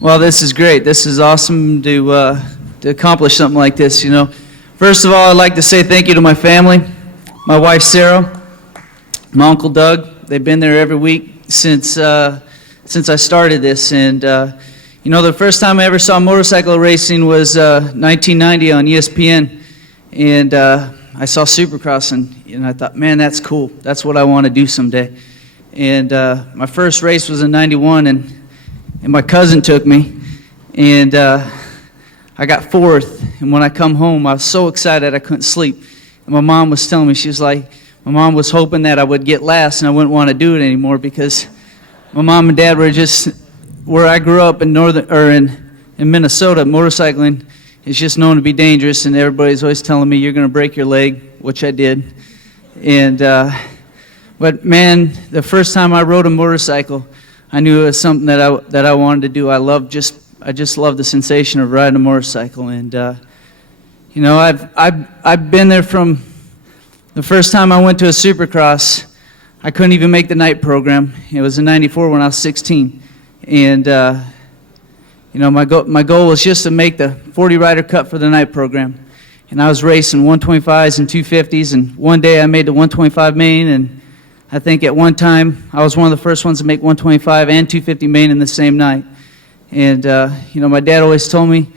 Well, this is great. This is awesome to accomplish something like this, you know. First of all, I'd like to say thank you to my family, my wife Sarah, my Uncle Doug. They've been there every week since I started this. And, you know, the first time I ever saw motorcycle racing was 1990 on ESPN. And I saw Supercross, and I thought, man, that's cool. That's what I want to do someday. And my first race was in '91, and my cousin took me, and I got fourth. And when I come home, I was so excited I couldn't sleep. And my mom was telling me, she was like, my mom was hoping that I would get last and I wouldn't want to do it anymore, because my mom and dad were just, where I grew up in in Minnesota, motorcycling is just known to be dangerous, and everybody's always telling me you're going to break your leg, which I did. And but man, the first time I rode a motorcycle, I knew it was something that I wanted to do. I just love the sensation of riding a motorcycle, and you know, I've been there from the first time I went to a Supercross. I couldn't even make the night program. It was in '94 when I was 16, and you know, my goal was just to make the 40 rider cut for the night program. And I was racing 125s and 250s, and one day I made the 125 main, and I think at one time I was one of the first ones to make 125 and 250 main in the same night. And you know, my dad always told me,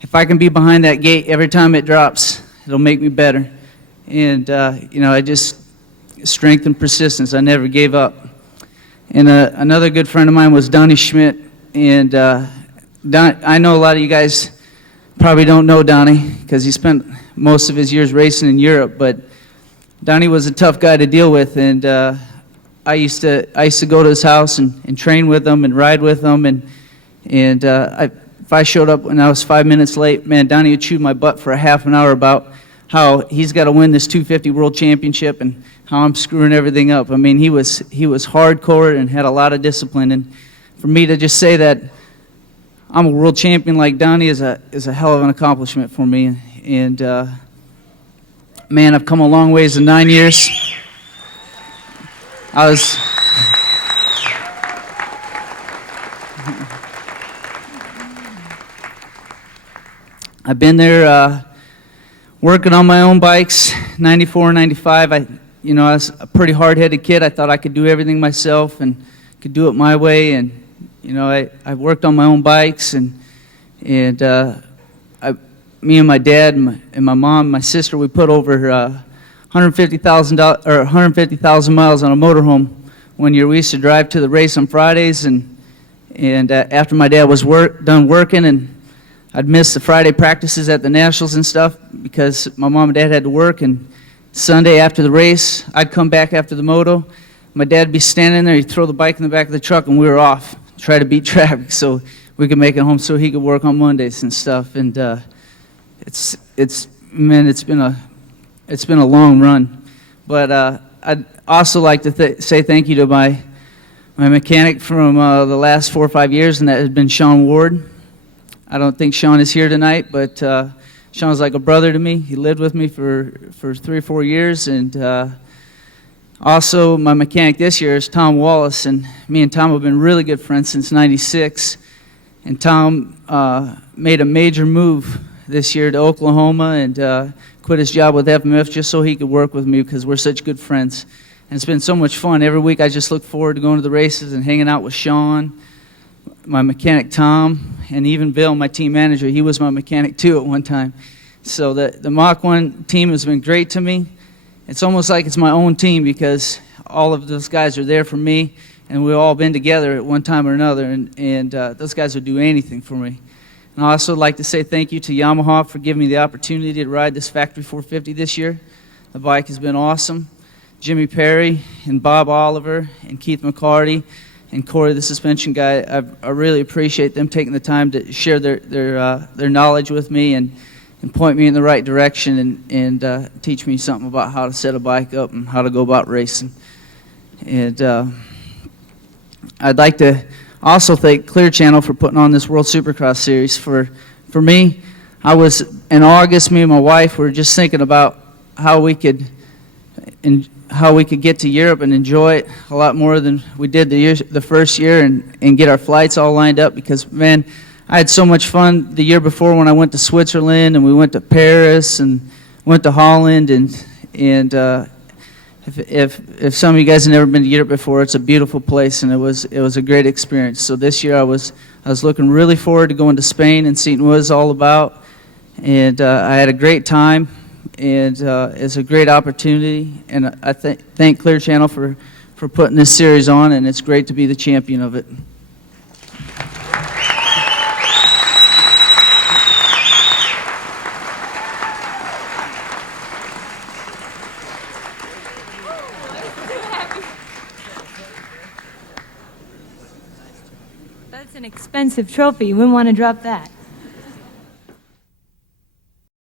if I can be behind that gate every time it drops, it'll make me better. And you know, I just, strength and persistence, I never gave up. And another good friend of mine was Donnie Schmidt, and I know a lot of you guys probably don't know Donnie because he spent most of his years racing in Europe, but Donnie was a tough guy to deal with, and I used to go to his house and train with him and ride with him, and if I showed up when I was 5 minutes late, man, Donnie would chew my butt for a half an hour about how he's got to win this 250 World Championship and how I'm screwing everything up. I mean, he was hardcore and had a lot of discipline, and for me to just say that I'm a world champion like Donnie is a hell of an accomplishment for me. And man, I've come a long ways in 9 years. I've been there working on my own bikes, 94, 95. I was a pretty hard-headed kid. I thought I could do everything myself and could do it my way. And you know, I worked on my own bikes, and me and my dad and my mom, my sister, we put over 150,000 miles on a motorhome one year. We used to drive to the race on Fridays, and after my dad was done working, and I'd miss the Friday practices at the Nationals and stuff because my mom and dad had to work. And Sunday after the race, I'd come back after the moto. My dad'd be standing there. He'd throw the bike in the back of the truck, and we were off. Try to beat traffic so we could make it home so he could work on Mondays and stuff. And it's been a long run. But I'd also like to say thank you to my mechanic from the last 4 or 5 years, and that has been Sean Ward. I don't think Sean is here tonight, but Sean's like a brother to me. He lived with me for 3 or 4 years, and also, my mechanic this year is Tom Wallace, and me and Tom have been really good friends since '96. And Tom made a major move this year to Oklahoma and quit his job with FMF just so he could work with me because we're such good friends. And it's been so much fun. Every week I just look forward to going to the races and hanging out with Sean, my mechanic Tom, and even Bill, my team manager. He was my mechanic too at one time. So the Mach 1 team has been great to me. It's almost like it's my own team because all of those guys are there for me, and we've all been together at one time or another, and those guys would do anything for me. And I also like to say thank you to Yamaha for giving me the opportunity to ride this Factory 450 this year. The bike has been awesome. Jimmy Perry and Bob Oliver and Keith McCarty and Corey, the suspension guy, I really appreciate them taking the time to share their knowledge with me and point me in the right direction and teach me something about how to set a bike up and how to go about racing. And I'd like to also thank Clear Channel for putting on this World Supercross series. For me, I was in August, me and my wife were just thinking about how we could how we could get to Europe and enjoy it a lot more than we did the first year, and get our flights all lined up, because, man, I had so much fun the year before when I went to Switzerland, and we went to Paris and went to Holland, and if some of you guys have never been to Europe before, it's a beautiful place, and it was a great experience. So this year I was looking really forward to going to Spain and seeing what it's all about, and I had a great time, and it's a great opportunity, and I thank Clear Channel for putting this series on, and it's great to be the champion of it. That's an expensive trophy. You wouldn't want to drop that.